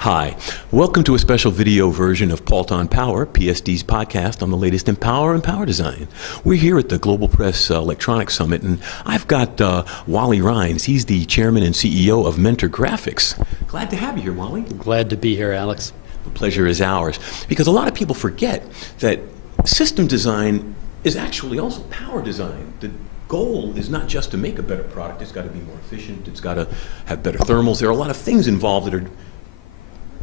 Hi, welcome to a special video version of Paultre on Power, PSD's podcast on the latest in power and power design. We're here at the Globalpress Electronics Summit, and I've got Wally Rhines. He's the chairman and CEO of Mentor Graphics. Glad to have you here, Wally. Glad to be here, Alex. The pleasure is ours, because a lot of people forget that system design is actually also power design. The goal is not just to make a better product, it's got to be more efficient, it's got to have better thermals. There are a lot of things involved that are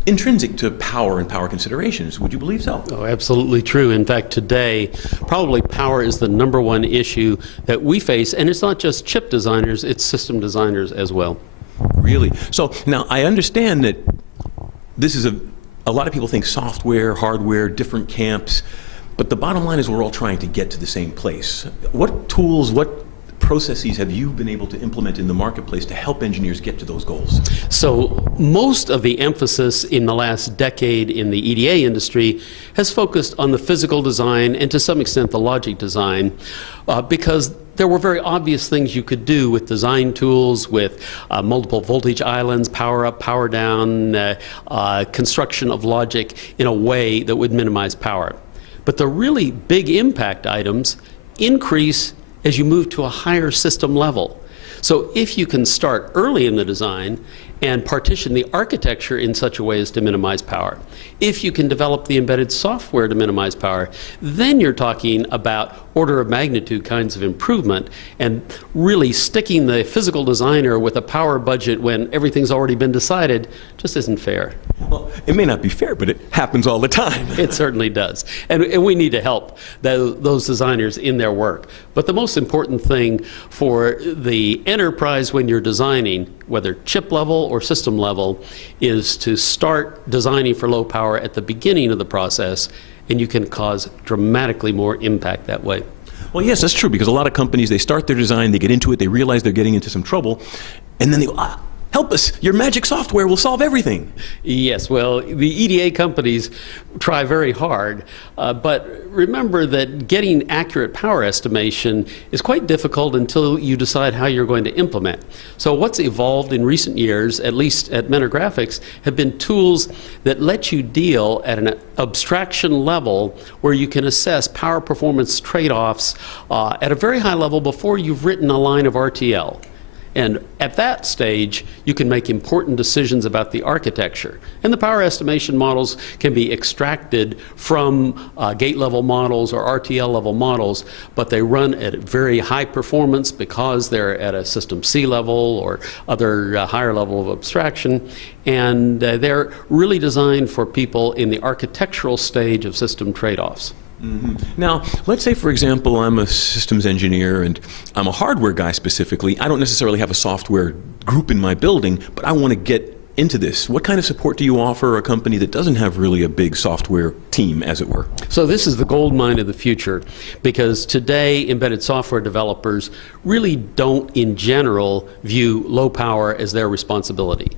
intrinsic to power and power considerations. Would you believe so? Oh, absolutely true. In fact, today, probably power is the #1 issue that we face, and it's not just chip designers, it's system designers as well. Really? So now I understand that this is a lot of people think software, hardware, different camps, but the bottom line is we're all trying to get to the same place. What tools, what processes have you been able to implement in the marketplace to help engineers get to those goals? So most of the emphasis in the last decade in the EDA industry has focused on the physical design and to some extent the logic design because there were very obvious things you could do with design tools, with multiple voltage islands, power up, power down, construction of logic in a way that would minimize power. But the really big impact items increase as you move to a higher system level. So if you can start early in the design and partition the architecture in such a way as to minimize power, if you can develop the embedded software to minimize power, then you're talking about order of magnitude kinds of improvement, and really sticking the physical designer with a power budget when everything's already been decided just isn't fair. Well, it may not be fair, but it happens all the time. It certainly does. And we need to help those designers in their work. But the most important thing for the enterprise when you're designing, whether chip level or system level, is to start designing for low power at the beginning of the process, and you can cause dramatically more impact that way. Well, yes, that's true, because a lot of companies, they start their design, they get into it, they realize they're getting into some trouble, and then they go, help us, your magic software will solve everything. Yes, well, the EDA companies try very hard, but remember that getting accurate power estimation is quite difficult until you decide how you're going to implement. So what's evolved in recent years, at least at Mentor Graphics, have been tools that let you deal at an abstraction level where you can assess power performance trade-offs at a very high level before you've written a line of RTL. And at that stage, you can make important decisions about the architecture. And the power estimation models can be extracted from gate-level models or RTL-level models, but they run at very high performance because they're at a system C level or other higher level of abstraction. And they're really designed for people in the architectural stage of system trade-offs. Mm-hmm. Now, let's say, for example, I'm a systems engineer and I'm a hardware guy specifically. I don't necessarily have a software group in my building, but I want to get into this. What kind of support do you offer a company that doesn't have really a big software team, as it were? So this is the gold mine of the future, because today embedded software developers really don't, in general, view low power as their responsibility.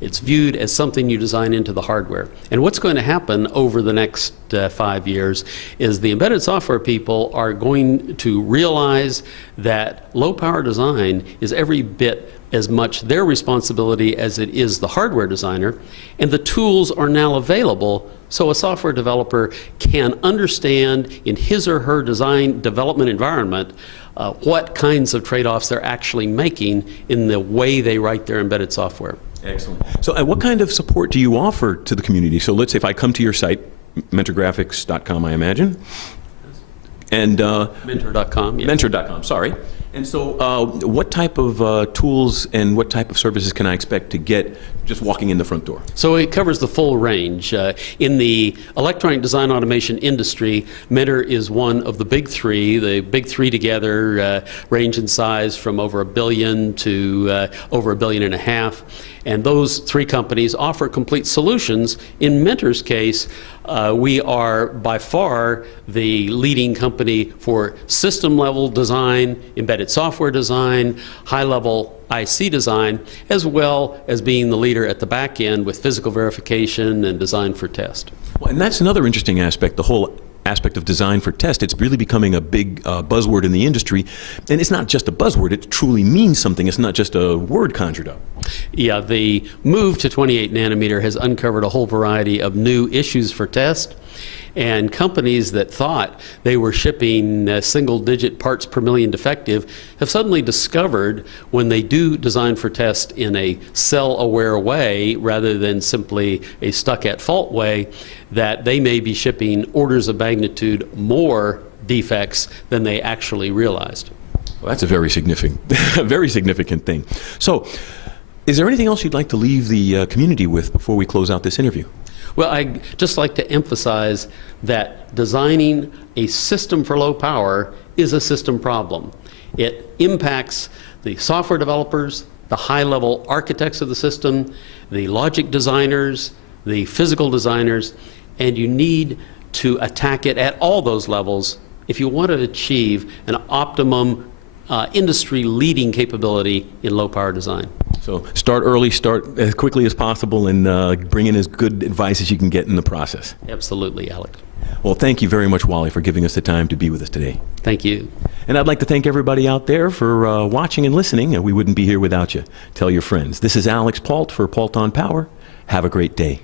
It's viewed as something you design into the hardware. And what's going to happen over the next 5 years is the embedded software people are going to realize that low power design is every bit as much their responsibility as it is the hardware designer, and the tools are now available so a software developer can understand in his or her design development environment what kinds of trade-offs they're actually making in the way they write their embedded software. Excellent. So what kind of support do you offer to the community? So let's say if I come to your site, mentorgraphics.com, I imagine, and Mentor.com. Yes. Mentor.com, sorry. And so what type of tools and what type of services can I expect to get just walking in the front door? So it covers the full range. In the electronic design automation industry, Mentor is one of the big three. The big three together range in size from over $1 billion to over $1.5 billion. And those three companies offer complete solutions. In Mentor's case, we are by far the leading company for system-level design, embedded software design, high-level IC design, as well as being the leader at the back end with physical verification and design for test. Well, and that's another interesting aspect, the whole aspect of design for test, it's really becoming a big buzzword in the industry. And it's not just a buzzword, it truly means something. It's not just a word conjured up. Yeah, the move to 28 nanometer has uncovered a whole variety of new issues for test. And companies that thought they were shipping single-digit parts per million defective have suddenly discovered when they do design for test in a cell-aware way rather than simply a stuck-at-fault way, that they may be shipping orders of magnitude more defects than they actually realized. Well, that's a very significant thing. So, is there anything else you'd like to leave the community with before we close out this interview? Well, I'd just like to emphasize that designing a system for low power is a system problem. It impacts the software developers, the high-level architects of the system, the logic designers, the physical designers, and you need to attack it at all those levels if you want to achieve an optimum industry-leading capability in low-power design. So start early, start as quickly as possible, and bring in as good advice as you can get in the process. Absolutely, Alec. Well, thank you very much, Wally, for giving us the time to be with us today. Thank you. And I'd like to thank everybody out there for watching and listening. We wouldn't be here without you. Tell your friends. This is Alix Paultre for Paultre on Power. Have a great day.